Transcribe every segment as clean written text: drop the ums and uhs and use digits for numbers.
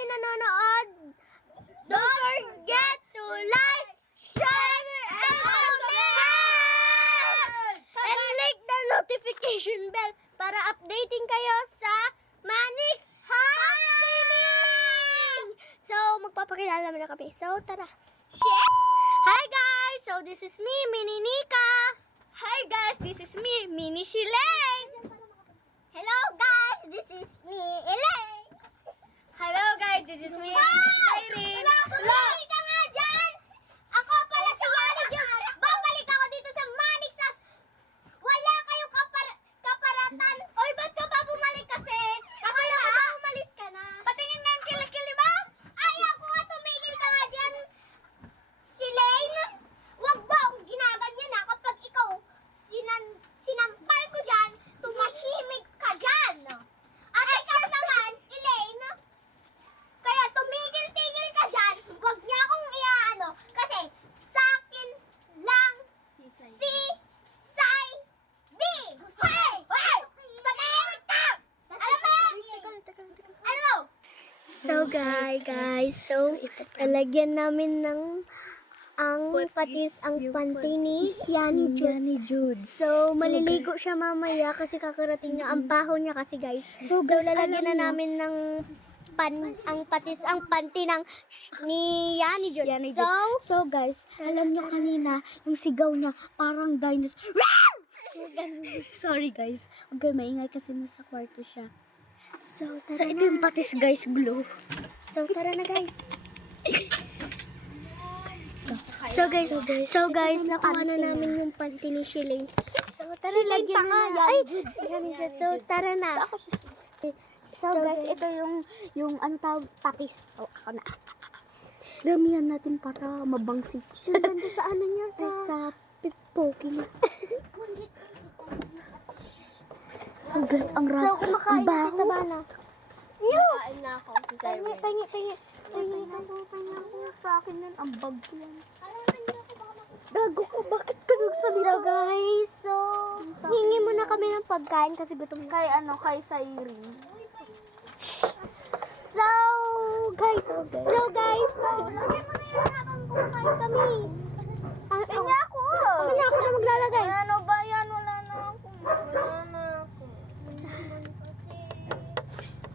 kayo nanonood, don't forget to like, share, and comment! And click the notification bell para updating kayo sa Manix Happening! So, magpapakilala muna kami. So, tara. Hi guys! So, this is me, Mini Nika. Hi guys! This is me, Mini Shilane. Hello guys! This is me, Elaine. Hello guys! This is me, Irene. Hello! Ka nga dyan! Ako pala si Yana Diyos. Babalik ako dito sa Manix. Wala kayong kaparatan. Oy, ba't ka pa bumalik kasi? Kasi na ba umalis ka na? Patingin nga yung kilikili mo? Ayaw ko nga, tumigil ka nga dyan. Shilane, wag ba akong ginaganyan na kapag ikaw sinampal ko dyan, tumahimik ka dyan. At ikaw naman, Elaine, kaya tumigil-tigil ka dyan, wag niya akong iaano, kasi sakin lang si Sai D. Hey! Hey! Tumahimik ka! Alam mo? Ano mo? So guys, so lalagyan namin ng ang patis ang panty ni Yani Jude. So, maliligo siya mamaya kasi kakarating niya. Ang baho niya kasi guys. So lalagyan na namin ng ang patis ang panty ng ni Yani Jude. So guys, alam nyo kanina, yung sigaw niya parang dinosaur. Sorry guys, huwag kayo maingay kasi nasa kwarto siya. So ito yung patis guys, glue. So, tara na guys. So guys, nakuha na namin yung panty ni Shilane. So, tara lagyan na na. Ay, so, tara na. So guys, ito yung ano tawag, patis. So ako na. Damihan natin para mabangsit. Ganda sa ano niya, Sa pipoking. So guys, ang So, kumakain na si baho. Sabana. Kain na ako si Pengi, Cyrus. pengi. Sa akin yan, ang bag ko yan. Gago ko, bakit ka nagsalita? So guys, hingi muna kami ng pagkain kasi gutom na. Kay Cyrene. So guys, lagyan mo na yun habang kumakain kami. Kanya ako! Kanya ako na maglalagay. Ano ba yan? Wala na ako.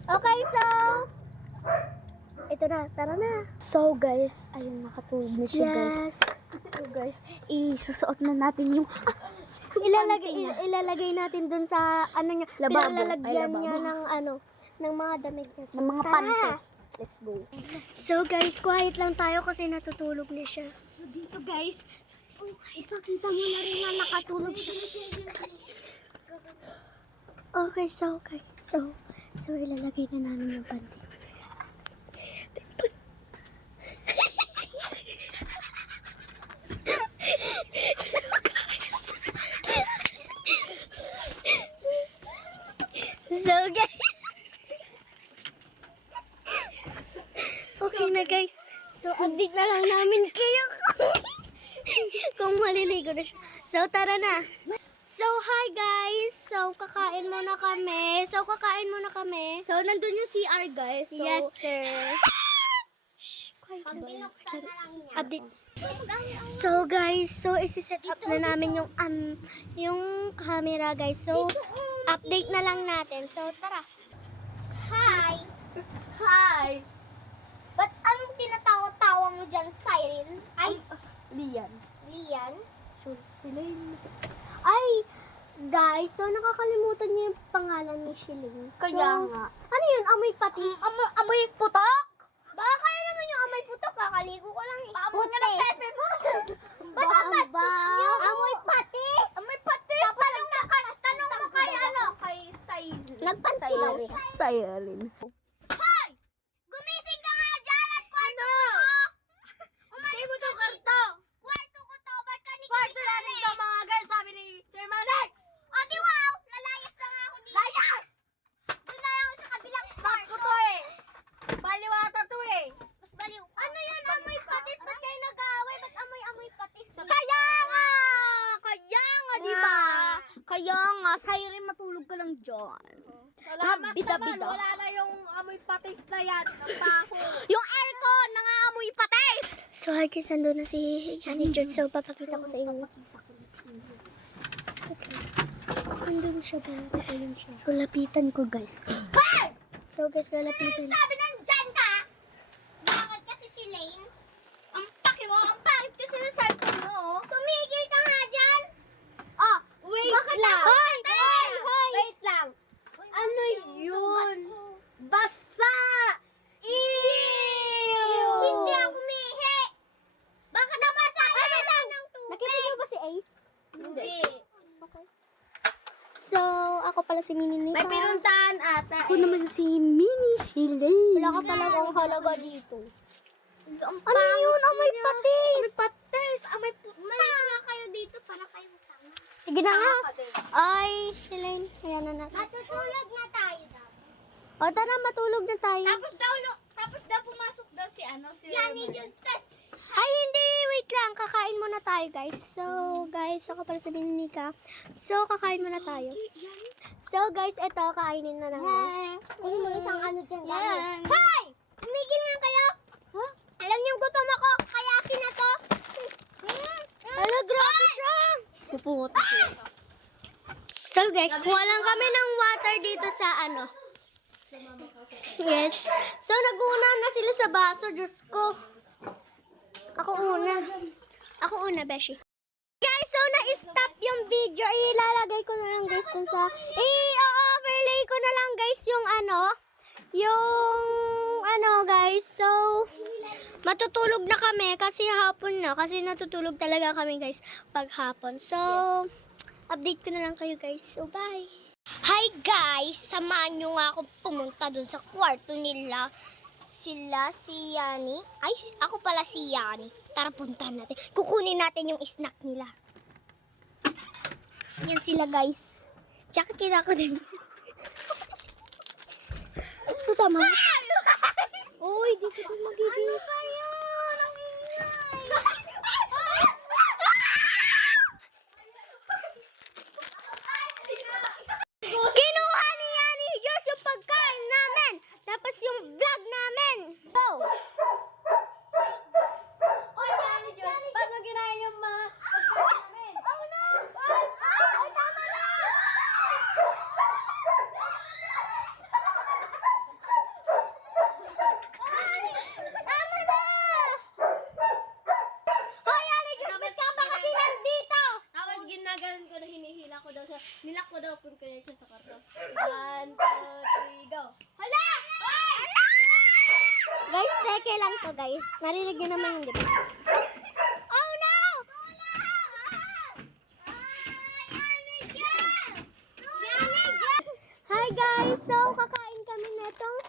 Okay, so ito na, tara na. So guys, ayun, nakatulog na siya guys. So guys, isusuot na natin yung Ilalagay natin dun sa ano niya, Lababo. pinalalagyan Ay, lababo. niya ng ano, ng mga damit niya. ng mga Tara. pante. Let's go. So guys, quiet lang tayo kasi natutulog na siya. So dito guys, Ipakita mo na rin na nakatulog siya. Okay, so ilalagay na namin yung panty. So guys, okay na guys. So update na lang namin kayo kung maliligo na siya. So tara na. So hi guys. So kakain muna kami. So nandun yung CR guys. So, yes sir. Pag binuksan na lang niya. Update. So guys, so isiset up na namin yung camera guys. So update na lang natin. So tara. Hi! Hi. Ba't anong tinatawa-tawa mo dyan, Cyrene? Ay, Lian. Lian? Ay, guys, so nakakalimutan niyo yung pangalan ni Shilane. So, Kaya nga. ano yun? Amoy patis? Amoy putok? Baka kaya naman yung amoy putok, kakaligo ko lang eh. Paamoy nga ng pepe mo. Ba't ang bastos niyo? Amoy patis? Amoy patis? Tanong mo kay ano? Kay Cyrene. Nagpanti lang siya. Cyrene. Hoy! Gumising ka nga dyan at kwarto ko to! Umalis ka dito! Kwarto ko to! Ba't ka ni Kwarto natin to, mga girls, sabi ni Sir Manex! O di wow! Lalayas na nga ako dito! Layas! Doon na lang ako sa kabilang kwarto! Ko to eh! Baliwata to eh! Mas baliw. Ano yan? Amoy patis? Ba't kayo nag-aaway? Ba't amoy patis? Kaya nga! Kaya nga, di ba? Kaya nga, Cyrene, matulog ka lang dyan. Salamat bida-bida. naman, wala na yung amoy patis na yan. Ang baho. Yung aircon, nangaamoy patis! So, hi guys, nandun na si Yani Jud. So, papakita ko sa inyo. Nandun siya ba? Ayun siya. So, lapitan ko guys. So, guys, lalapitan. Sabi nandyan ka! Bakit kasi si Lane? Ang paki mo, ang pangit kasi ng cellphone mo. Oh. Tumigil ka nga dyan! Ah, wait Bakit lang. ako? Wait lang. Ano yun? Basa! Ew! Hindi ako umihi! Baka nabasa ka lang ng tubig! Nakita niyo ba si Ace? Hindi. So, ako pala si Mini Nika. May pinuntahan ata Ako naman si Mini Shilay. Wala ka talagang halaga dito. Ano yun? Amoy patis! May patis. May Umalis nga kayo dito para kayo tanga. Sige na nga. Ay, Shilay. Ayan na natin. Matutulog na tayo daw. O, tara, matulog na tayo. Tapos daw pumasok daw si ano, si Yani Justus! Ay, hindi. Wait lang. Kakain muna tayo, guys. So, guys, ako pala si Mini Nika. So, kakain muna tayo. So, guys, eto, kainin na namin. Kunin mo isang ano dyan. Yan. Hoy! Tumigil nga kayo! Huh? Alam niyo gutom ako, kaya akin na to. Hala, grabe siya. Pupungot siya. So, guys, kuha lang kami ng water dito sa ano. Yes. So, nag-una na sila sa baso. Diyos ko. Ako una, Beshi. Guys, so na-stop yung video. Ilalagay ko na lang, guys, dun sa... I-overlay ko na lang, guys, yung guys. So, matutulog na kami kasi hapon na. Kasi natutulog talaga kami, guys, pag hapon. So, update ko na lang kayo, guys. So, bye. Hi, guys! Samahan nyo nga ako pumunta dun sa kwarto nila. Sila, si Yani. Ay, ako pala si Yani. Tara, puntahan natin. Kukunin natin yung snack nila. Yan sila, guys. Tsaka ko din. Ito, tama. Uy, dito ko magigis. Kinuha ni Yani Diyos yung pagkain namin. Tapos yung vlog namin. Go! Oy, Yani Jun, paano ginaya yung mga pagkain namin? Oh no! Ay, tama na! Tama na! Hoy, Yani Diyos, ba't ka ba kasi nandito? Tapos ginagalan ko na hinihila ko daw siya. Nilak ko daw kung kaya siya sa karto. 1, 2, 3, go. Hala! Guys, teke lang to, guys. Narinig nyo naman yung diba? Oh no! Yani Jun! Yani Jun! Hi guys! So, kakain kami netong